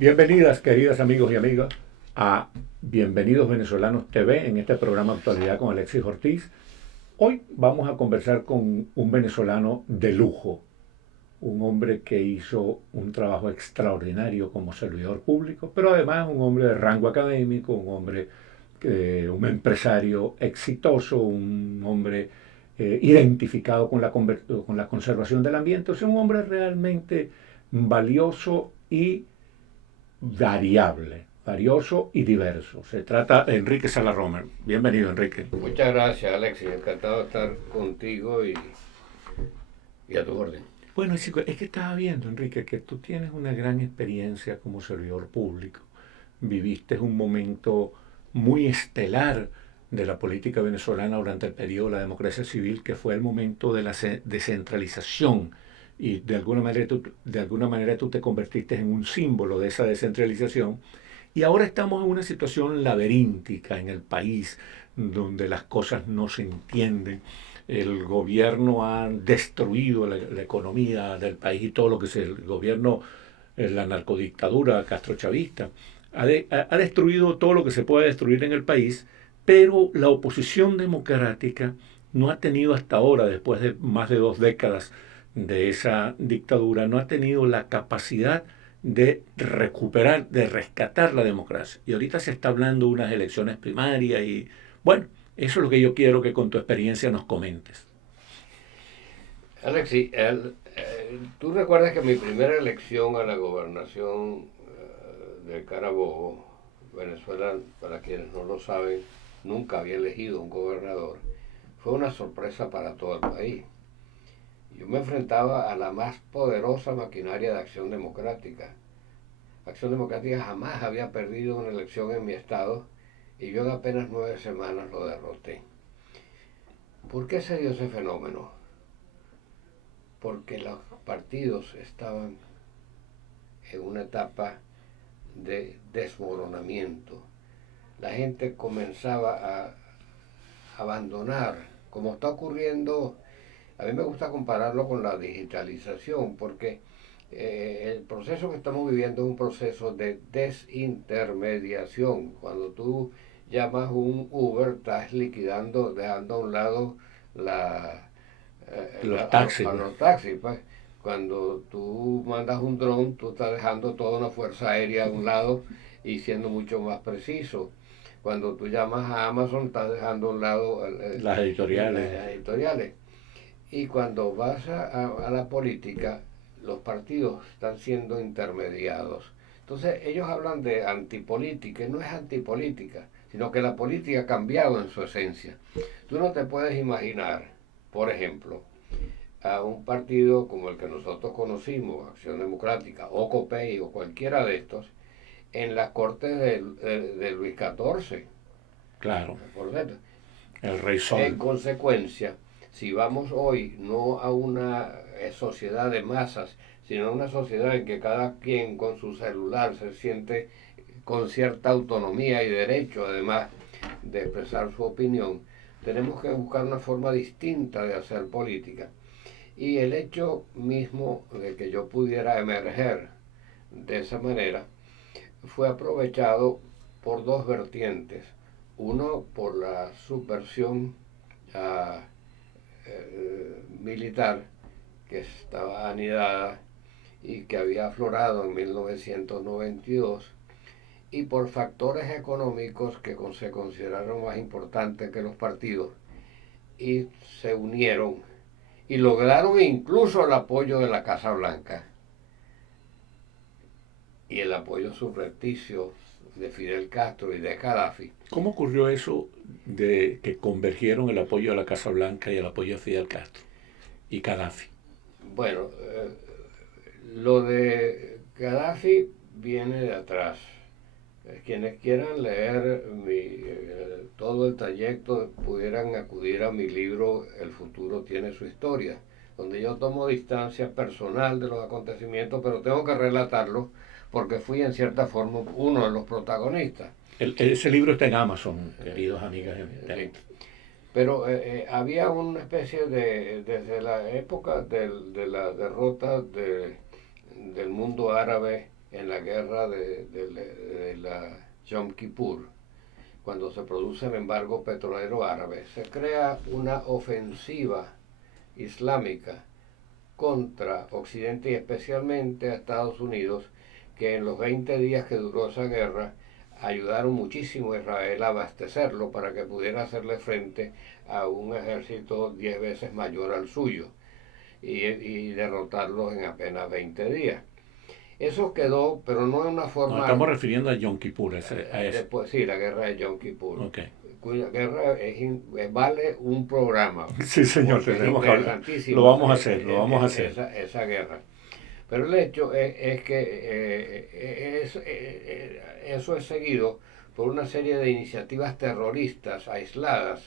Bienvenidas, queridas amigos y amigas, a Bienvenidos Venezolanos TV en este programa Actualidad con Alexis Ortiz. Hoy vamos a conversar con un venezolano de lujo, un hombre que hizo un trabajo extraordinario como servidor público, pero además un hombre de rango académico, un empresario exitoso, un hombre identificado con la conservación del ambiente, o sea, un hombre realmente valioso y valioso y diverso. Se trata de Enrique Salaromer. Bienvenido, Enrique. Muchas gracias, Alexis. Encantado de estar contigo y a tu orden. Bueno, es que estaba viendo, Enrique, que tú tienes una gran experiencia como servidor público. Viviste un momento muy estelar de la política venezolana durante el periodo de la democracia civil, que fue el momento de la descentralización. Y de alguna manera tú te convertiste en un símbolo de esa descentralización. Y ahora estamos en una situación laberíntica en el país, donde las cosas no se entienden. El gobierno ha destruido la economía del país y todo lo que es el gobierno, la narcodictadura castrochavista, ha destruido todo lo que se puede destruir en el país, pero la oposición democrática no ha tenido hasta ahora, después de más de 2 décadas de esa dictadura, no ha tenido la capacidad de recuperar, de rescatar la democracia. Y ahorita se está hablando de unas elecciones primarias y bueno, eso es lo que yo quiero que con tu experiencia nos comentes. Alexis, tú recuerdas que mi primera elección a la gobernación de Carabobo, Venezuela, para quienes no lo saben, nunca había elegido un gobernador, fue una sorpresa para todo el país. Yo me enfrentaba a la más poderosa maquinaria de Acción Democrática. Acción Democrática jamás había perdido una elección en mi estado y yo en apenas 9 semanas lo derroté. ¿Por qué se dio ese fenómeno? Porque los partidos estaban en una etapa de desmoronamiento. La gente comenzaba a abandonar, como está ocurriendo. A mí me gusta compararlo con la digitalización, porque el proceso que estamos viviendo es un proceso de desintermediación. Cuando tú llamas un Uber, estás liquidando, dejando a un lado la, Los taxis, a pues. los taxis. Pues. Cuando tú mandas un dron, tú estás dejando toda una fuerza aérea a un lado y siendo mucho más preciso. Cuando tú llamas a Amazon, estás dejando a un lado Las editoriales. las editoriales. Y cuando vas a la política, los partidos están siendo intermediados. Entonces ellos hablan de antipolítica, y no es antipolítica, sino que la política ha cambiado en su esencia. Tú no te puedes imaginar, por ejemplo, a un partido como el que nosotros conocimos, Acción Democrática, o COPEI o cualquiera de estos, en las cortes de Luis XIV, Claro, por cierto. el Rey En Sol. consecuencia, si vamos hoy no a una sociedad de masas, sino a una sociedad en que cada quien con su celular se siente con cierta autonomía y derecho, además de expresar su opinión, tenemos que buscar una forma distinta de hacer política. Y el hecho mismo de que yo pudiera emerger de esa manera fue aprovechado por dos vertientes. Uno, por la subversión uh, militar que estaba anidada y que había aflorado en 1992, y por factores económicos que se consideraron más importantes que los partidos y se unieron y lograron incluso el apoyo de la Casa Blanca y el apoyo subrepticio de Fidel Castro y de Gaddafi. ¿Cómo ocurrió eso de que convergieron el apoyo a la Casa Blanca y el apoyo a Fidel Castro y Gaddafi? Bueno, lo de Gaddafi viene de atrás. Quienes quieran leer todo el trayecto pudieran acudir a mi libro El futuro tiene su historia, donde yo tomo distancia personal de los acontecimientos, pero tengo que relatarlo porque fui en cierta forma uno de los protagonistas. Ese libro está en Amazon, queridos amigas y Sí. amigos. Pero había una especie desde la época de la derrota del mundo árabe en la guerra de la Yom Kippur, cuando se produce el embargo petrolero árabe, se crea una ofensiva islámica contra Occidente y especialmente a Estados Unidos, que en los 20 días que duró esa guerra ayudaron muchísimo a Israel a abastecerlo para que pudiera hacerle frente a un ejército 10 veces mayor al suyo y derrotarlos en apenas 20 días. Eso quedó, pero no en una Nos forma... estamos refiriendo a Yom Kippur, a ese. Después, sí, la guerra de Yom Kippur, Ok. cuya guerra vale un programa, Sí, señor, porque es tenemos que hablar. Lo interesantísima vamos a hacer, lo vamos a hacer. esa guerra. Pero el hecho es que eso es seguido por una serie de iniciativas terroristas aisladas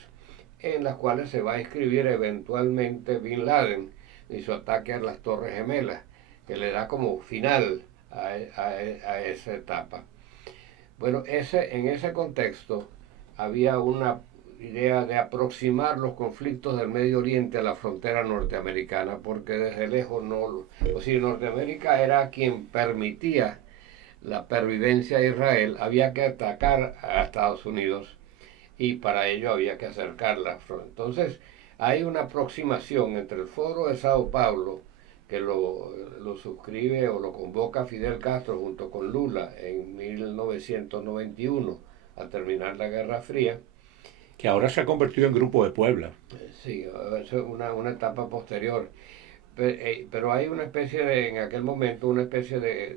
en las cuales se va a inscribir eventualmente Bin Laden y su ataque a las Torres Gemelas, que le da como final a esa etapa. Bueno, en ese contexto había una idea de aproximar los conflictos del Medio Oriente a la frontera norteamericana, porque desde lejos no... O sea, Norteamérica era quien permitía la pervivencia de Israel, había que atacar a Estados Unidos y para ello había que acercarla. Entonces, hay una aproximación entre el Foro de Sao Paulo, que lo suscribe o lo convoca Fidel Castro junto con Lula en 1991, al terminar la Guerra Fría. Que ahora se ha convertido en Grupo de Puebla. Sí, eso es una etapa posterior. Pero hay una especie de, en aquel momento, una especie de,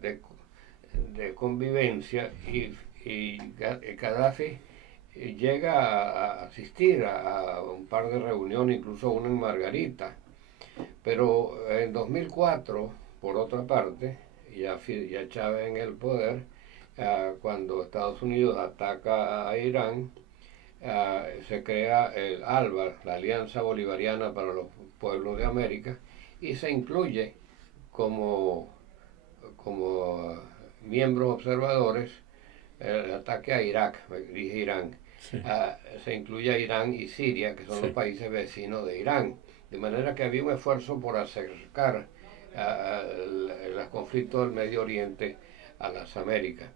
de convivencia y Gaddafi llega a asistir a un par de reuniones, incluso una en Margarita. Pero en 2004, por otra parte, ya Chávez en el poder, cuando Estados Unidos ataca a Irán, se crea el ALBA, la Alianza Bolivariana para los Pueblos de América, y se incluye como, como miembros observadores el ataque a Irak, dije Irán. Sí. Se incluye a Irán y Siria, que son Sí. los países vecinos de Irán. De manera que había un esfuerzo por acercar los conflictos del Medio Oriente a las Américas.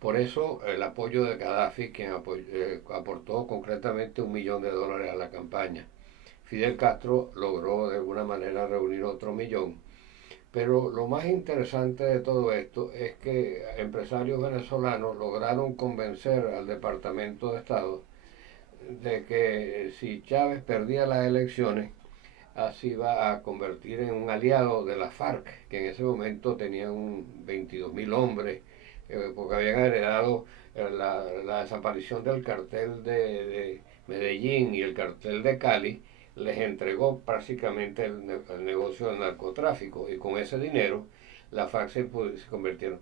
Por eso el apoyo de Gaddafi, quien aportó concretamente $1.000.000 a la campaña. Fidel Castro logró de alguna manera reunir otro 1.000.000. Pero lo más interesante de todo esto es que empresarios venezolanos lograron convencer al Departamento de Estado de que si Chávez perdía las elecciones, así va a convertir en un aliado de la FARC, que en ese momento tenían 22.000 hombres, porque habían heredado la desaparición del cartel de Medellín y el cartel de Cali, les entregó prácticamente el negocio del narcotráfico y con ese dinero la FARC se convirtieron.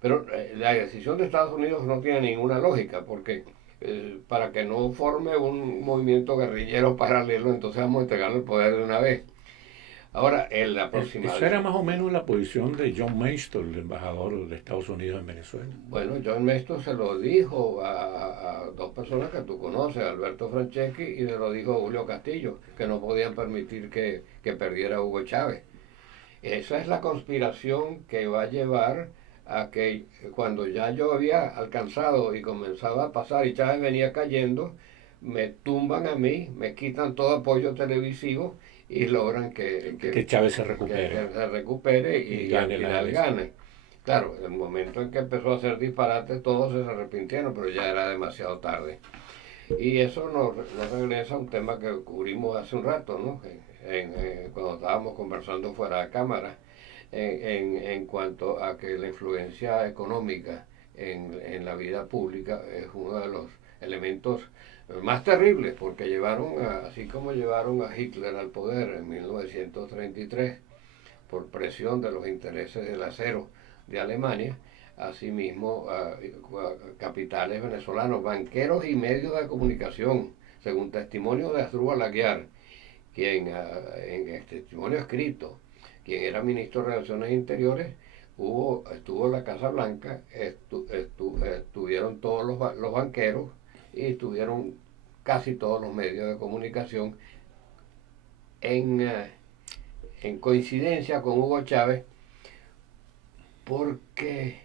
Pero la decisión de Estados Unidos no tiene ninguna lógica porque para que no forme un movimiento guerrillero paralelo, entonces vamos a entregarle el poder de una vez. Ahora, la Esa era aproximación. más o menos la posición de John Maisto, el embajador de Estados Unidos en Venezuela. Bueno, John Mestos se lo dijo a dos personas que tú conoces, Alberto Franceschi, y se lo dijo a Julio Castillo, que no podían permitir que perdiera Hugo Chávez. Esa es la conspiración que va a llevar a que cuando ya yo había alcanzado y comenzaba a pasar y Chávez venía cayendo, me tumban a mí, me quitan todo apoyo televisivo y logran Que Chávez se recupere que se recupere y y al gane la final elección. gane. Claro, en el momento en que empezó a hacer disparates todos se arrepintieron, pero ya era demasiado tarde. Y eso nos regresa a un tema que cubrimos hace un rato, ¿no? Cuando estábamos conversando fuera de cámara, en cuanto a que la influencia económica en la vida pública es uno de los elementos más terribles, porque así como llevaron a Hitler al poder en 1933 por presión de los intereses del acero de Alemania, asimismo capitales venezolanos, banqueros y medios de comunicación, según testimonio de Asdrúbal Aguiar, quien en el testimonio escrito, quien era ministro de Relaciones Interiores, estuvo en la Casa Blanca, estuvieron todos los banqueros y estuvieron casi todos los medios de comunicación en, en coincidencia con Hugo Chávez, porque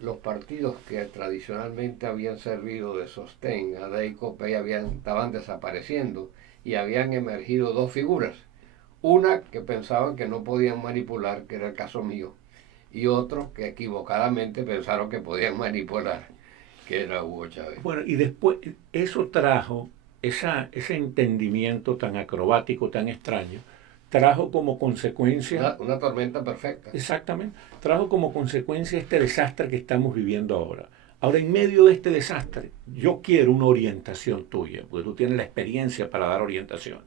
los partidos que tradicionalmente habían servido de sostén a DEICOP estaban desapareciendo y habían emergido dos figuras. Una que pensaban que no podían manipular, que era el caso mío, y otro que equivocadamente pensaron que podían manipular, que era Hugo Chávez. Bueno, y después eso trajo, ese entendimiento tan acrobático, tan extraño, trajo como consecuencia, Una tormenta perfecta. exactamente, trajo como consecuencia este desastre que estamos viviendo ahora. Ahora, en medio de este desastre, yo quiero una orientación tuya, porque tú tienes la experiencia para dar orientación.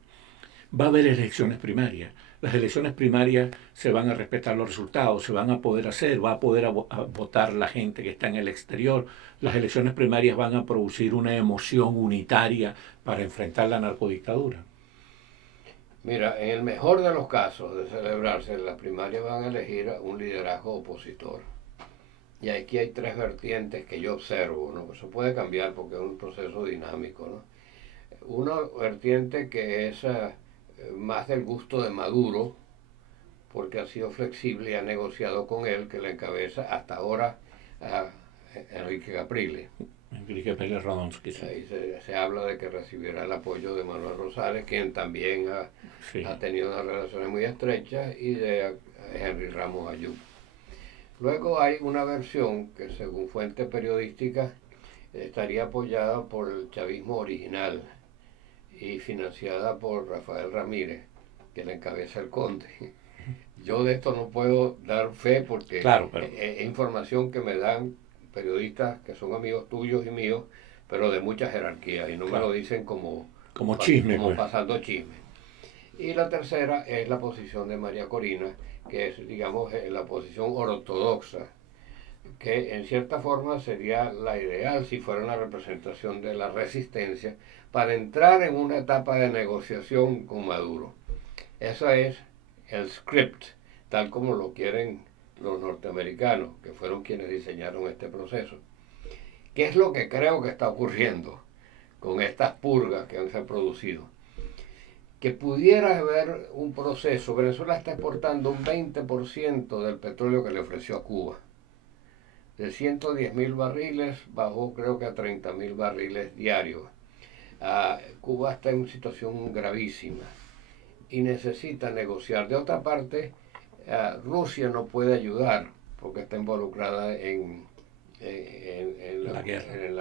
Va a haber elecciones primarias. Las elecciones primarias se van a respetar los resultados, se van a poder hacer, va a poder votar la gente que está en el exterior. Las elecciones primarias van a producir una emoción unitaria para enfrentar la narcodictadura. Mira, en el mejor de los casos de celebrarse, las primarias van a elegir a un liderazgo opositor. Y aquí hay tres vertientes que yo observo, ¿no? Eso puede cambiar porque es un proceso dinámico, ¿no? Una vertiente que es más del gusto de Maduro, porque ha sido flexible y ha negociado con él, que le encabeza hasta ahora a Enrique Capriles. Enrique Pérez Radonsky, sí. Ahí se habla de que recibirá el apoyo de Manuel Rosales, quien también Sí. ha tenido unas relaciones muy estrechas, y de Henry Ramos Ayub. Luego hay una versión que, según fuentes periodísticas, estaría apoyada por el chavismo original y financiada por Rafael Ramírez, que le encabeza el Conde. Yo de esto no puedo dar fe porque Claro, pero es información que me dan periodistas que son amigos tuyos y míos, pero de mucha jerarquía, y no me lo claro, dicen como, como chisme, como pues. pasando chisme. Y la tercera es la posición de María Corina, que es, digamos, la posición ortodoxa, que en cierta forma sería la ideal si fuera una representación de la resistencia para entrar en una etapa de negociación con Maduro. Eso es el script, tal como lo quieren los norteamericanos, que fueron quienes diseñaron este proceso. ¿Qué es lo que creo que está ocurriendo con estas purgas que se han producido? Que pudiera haber un proceso. Venezuela está exportando un 20% del petróleo que le ofreció a Cuba. De 110.000 barriles bajó creo que a 30.000 barriles diarios. Cuba está en una situación gravísima y necesita negociar. De otra parte, Rusia no puede ayudar porque está involucrada en La guerra.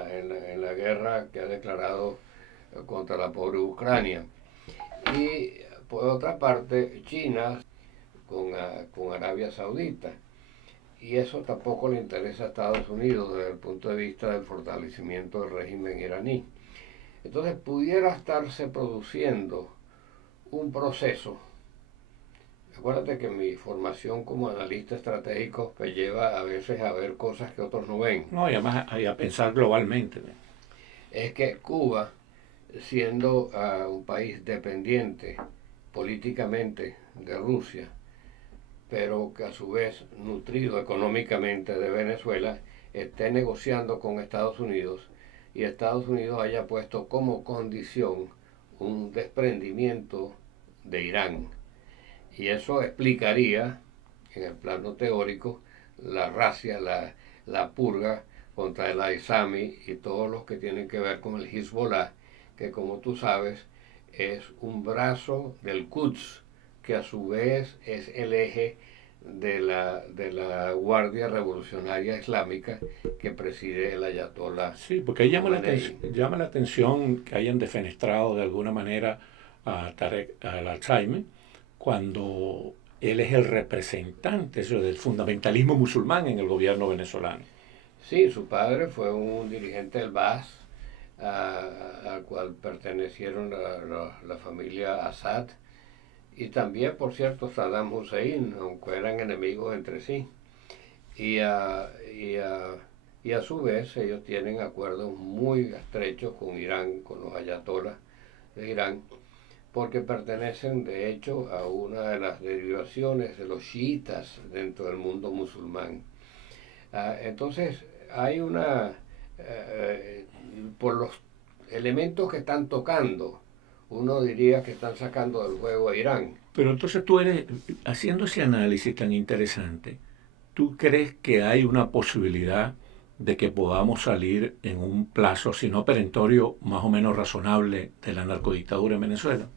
la guerra que ha declarado contra la pobre Ucrania. Y por otra parte, China con Arabia Saudita. Y eso tampoco le interesa a Estados Unidos desde el punto de vista del fortalecimiento del régimen iraní. Entonces pudiera estarse produciendo un proceso. Acuérdate que mi formación como analista estratégico me lleva a veces a ver cosas que otros no ven. No, y además a pensar globalmente, ¿no? Es que Cuba, siendo un país dependiente políticamente de Rusia, pero que a su vez nutrido económicamente de Venezuela, esté negociando con Estados Unidos y Estados Unidos haya puesto como condición un desprendimiento de Irán. Y eso explicaría, en el plano teórico, la racia, la purga contra el Isami y todos los que tienen que ver con el Hezbollah, que como tú sabes es un brazo del Quds, que a su vez es el eje de la Guardia Revolucionaria Islámica que preside el Ayatollah Sí, porque Khomeini. llama la atención que hayan defenestrado de alguna manera a Tarek al-Alzheimer cuando él es el representante eso, del fundamentalismo musulmán en el gobierno venezolano. Sí, su padre fue un dirigente del Baas, al cual pertenecieron la familia Assad, y también, por cierto, Saddam Hussein, aunque eran enemigos entre sí. Y, y a su vez ellos tienen acuerdos muy estrechos con Irán, con los ayatolás de Irán, porque pertenecen de hecho a una de las derivaciones de los chiitas dentro del mundo musulmán. Entonces hay por los elementos que están tocando, uno diría que están sacando del juego a Irán. Pero entonces tú eres, haciendo ese análisis tan interesante, ¿Tú crees que hay una posibilidad de que podamos salir en un plazo, si no perentorio, más o menos razonable de la narcodictadura en Venezuela?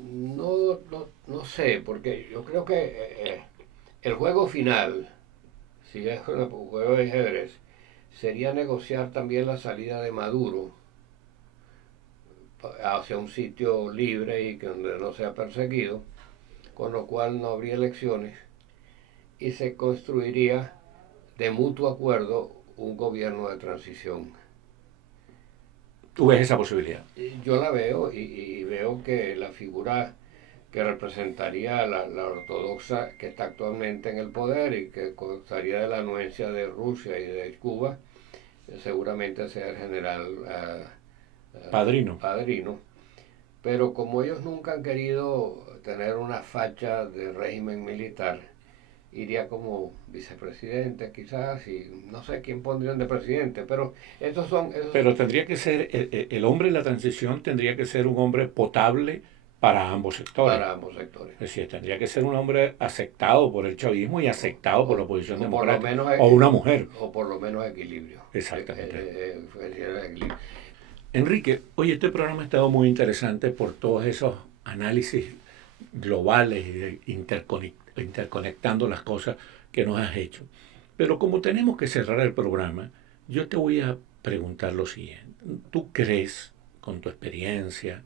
No sé, porque yo creo que el juego final, si es un juego de ajedrez, sería negociar también la salida de Maduro hacia un sitio libre y que donde no sea perseguido, con lo cual no habría elecciones y se construiría de mutuo acuerdo un gobierno de transición. ¿Tú ves esa posibilidad? Yo la veo y veo que la figura que representaría la ortodoxa que está actualmente en el poder y que constaría de la anuencia de Rusia y de Cuba, seguramente sea el general Padrino. Padrino. Pero como ellos nunca han querido tener una facha de régimen militar, iría como vicepresidente quizás y no sé quién pondrían de presidente, pero esos Pero tendría que ser, el hombre en la transición tendría que ser un hombre potable para ambos sectores. para ambos sectores. Es decir, tendría que ser un hombre aceptado por el chavismo y aceptado por la oposición O por lo democrática. menos O una mujer. o por lo menos equilibrio. Exactamente. Equilibrio. Enrique, oye, este programa ha estado muy interesante por todos esos análisis globales y interconectando las cosas que nos has hecho. Pero como tenemos que cerrar el programa, yo te voy a preguntar lo siguiente. ¿Tú crees, con tu experiencia,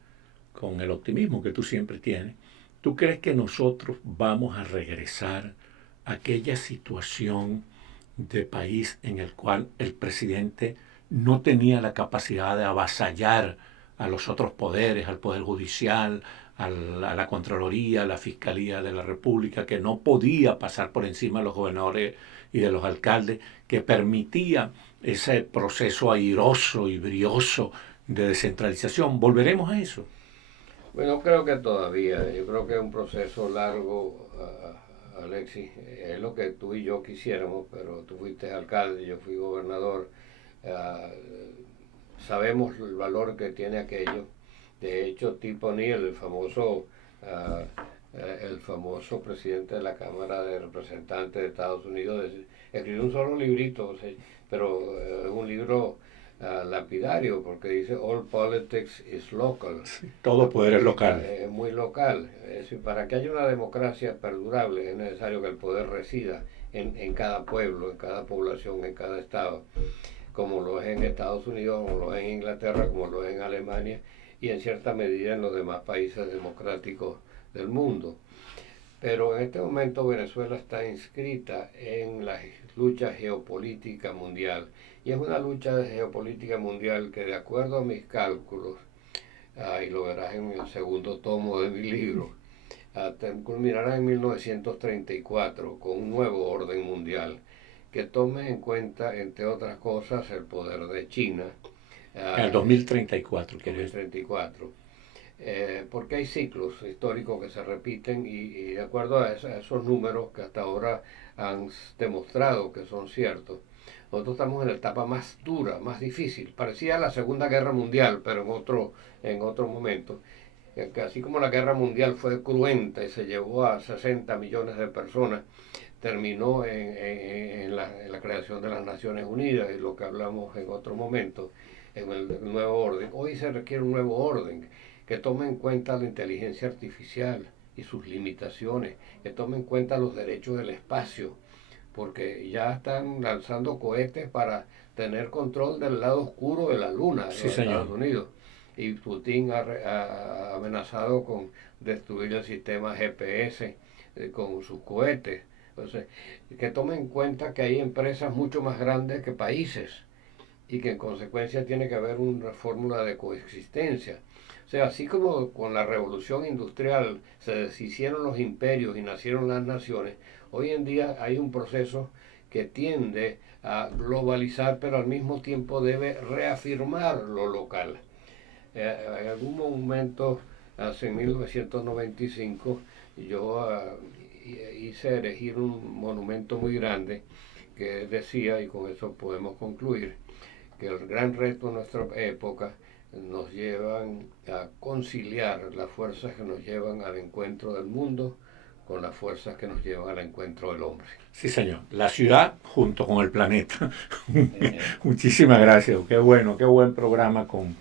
con el optimismo que tú siempre tienes, tú crees que nosotros vamos a regresar a aquella situación de país en el cual el presidente no tenía la capacidad de avasallar a los otros poderes, al Poder Judicial, a la Contraloría, a la Fiscalía de la República, que no podía pasar por encima de los gobernadores y de los alcaldes, que permitía ese proceso airoso y brioso de descentralización? ¿Volveremos a eso? Bueno, creo que todavía, yo creo que es un proceso largo, Alexis, es lo que tú y yo quisiéramos, pero tú fuiste alcalde, yo fui gobernador, ah, sabemos el valor que tiene aquello. De hecho, Tip O'Neill, ah, el famoso presidente de la Cámara de Representantes de Estados Unidos, escribió un solo librito, o sea, pero es un libro lapidario porque dice All politics is local. Sí, La todo poder es política local. es muy local. Es decir, para que haya una democracia perdurable es necesario que el poder resida en cada pueblo, en cada población, en cada estado, como lo es en Estados Unidos, como lo es en Inglaterra, como lo es en Alemania y en cierta medida en los demás países democráticos del mundo. Pero en este momento Venezuela está inscrita en la lucha geopolítica mundial. Y es una lucha de geopolítica mundial que de acuerdo a mis cálculos, y lo verás en el segundo tomo de mi libro, culminará en 1934 con un nuevo orden mundial que tome en cuenta, entre otras cosas, el poder de China. En el uh, 2034, quiere decir. 2034. Porque hay ciclos históricos que se repiten y de acuerdo a esos números que hasta ahora han demostrado que son ciertos, nosotros estamos en la etapa más dura, más difícil. Parecía la Segunda Guerra Mundial, pero en otro momento. Que así como la Guerra Mundial fue cruenta y se llevó a 60 millones de personas, terminó en la creación de las Naciones Unidas y lo que hablamos en otro momento, en el nuevo orden. Hoy se requiere un nuevo orden que tome en cuenta la inteligencia artificial y sus limitaciones, que tome en cuenta los derechos del espacio, porque ya están lanzando cohetes para tener control del lado oscuro de la luna de Sí, los señor. Estados Unidos. Y Putin ha amenazado con destruir el sistema GPS con sus cohetes. Entonces, que tome en cuenta que hay empresas mucho más grandes que países y que en consecuencia tiene que haber una fórmula de coexistencia. O sea, así como con la revolución industrial se deshicieron los imperios y nacieron las naciones, hoy en día hay un proceso que tiende a globalizar, pero al mismo tiempo debe reafirmar lo local. En algún momento, hace 1995, yo hice erigir un monumento muy grande que decía, y con eso podemos concluir, que el gran reto de nuestra época nos llevan a conciliar las fuerzas que nos llevan al encuentro del mundo con las fuerzas que nos llevan al encuentro del hombre. Sí, señor. La ciudad junto con el planeta. Muchísimas gracias. Qué buen programa con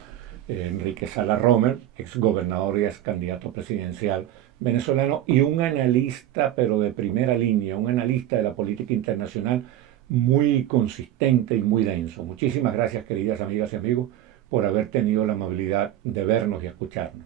Enrique Sala Romer, ex gobernador y ex candidato presidencial venezolano y un analista, pero de primera línea, un analista de la política internacional muy consistente y muy denso. Muchísimas gracias, queridas amigas y amigos, por haber tenido la amabilidad de vernos y escucharnos.